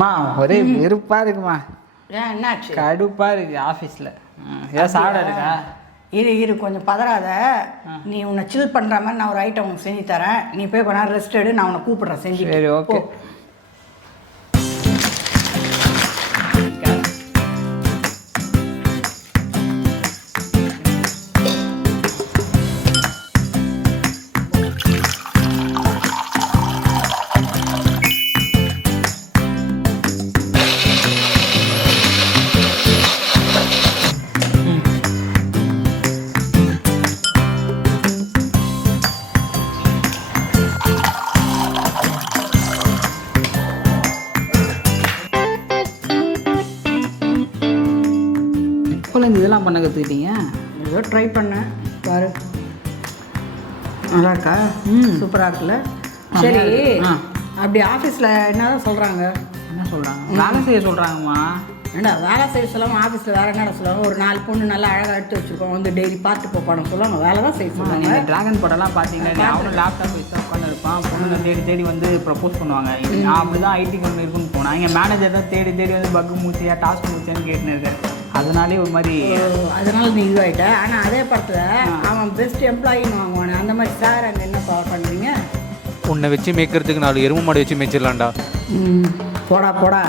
மா ஒரே வெறுப்பாக இருக்குமா. ஏன் என்னாச்சு? கடுப்பாக இருக்குது ஆஃபீஸில். ஏன் சாப்பிட இருக்கா? இரு கொஞ்சம் பதறாத. நீ உன்னை சில் பண்ணுற மாதிரி நான் ஒரு ஐட்டம் உனக்கு செஞ்சு தரேன். நீ போய் கொஞ்ச நேரம் ரெஸ்ட் எடு, நான் உன்னை கூப்பிட்றேன் செஞ்சு. சரி ஓகே. இந்த இதெல்லாம் பண்ண கற்றுக்கிட்டீங்க? ஏதோ ட்ரை பண்ணேன் பாரு. நல்லா இருக்கா? சூப்பராக இருக்குல்ல? சரி, அப்படி ஆஃபீஸில் என்னதான் சொல்கிறாங்க? என்ன சொல்கிறாங்க? வேலை செய்ய சொல்கிறாங்கம்மா. ஏண்டா வேலை செய்ய சொல்லாமல் ஆஃபீஸில் வேறு என்னடா சொல்லுவாங்க? ஒரு 4 பொண்ணு நல்லா அழகாக எடுத்து வச்சுருக்கோம், வந்து டெய்லி பார்த்து போப்பான்னு சொல்லுவாங்க. வேலை தான் செய்ய சொல்லுவாங்க. நீங்கள் ட்ராகன் படம்லாம் பார்த்தீங்கன்னா அவனும் லேப்டாப் வச்சு உட்காந்து இருப்பான், பொண்ணுங்க தேடி தேடி வந்து ப்ரப்போஸ் பண்ணுவாங்க. நான் அப்படி தான் ஐடி கம்பெனி இருக்குன்னு போனேன். எங்கள் மேனேஜர் தான் தேடி தேடி வந்து பக்கு மூச்சியா டாஸ்க் மூச்சியான்னு கேட்டுன்னு இருக்காரு. அதனாலே ஒரு மாதிரி அதனால நீ இதுவாகிட்ட. ஆனால் அதே படத்தில் அவன் பெஸ்ட் எம்ப்ளாயின்னு வாங்குவானே, அந்த மாதிரி சார் அங்கே என்ன பண்ணுறீங்க? உன்னை வச்சு மேய்க்கிறதுக்கு 4 எருமை மாடு வச்சு மேய்ச்சிடலாம்டா. போடா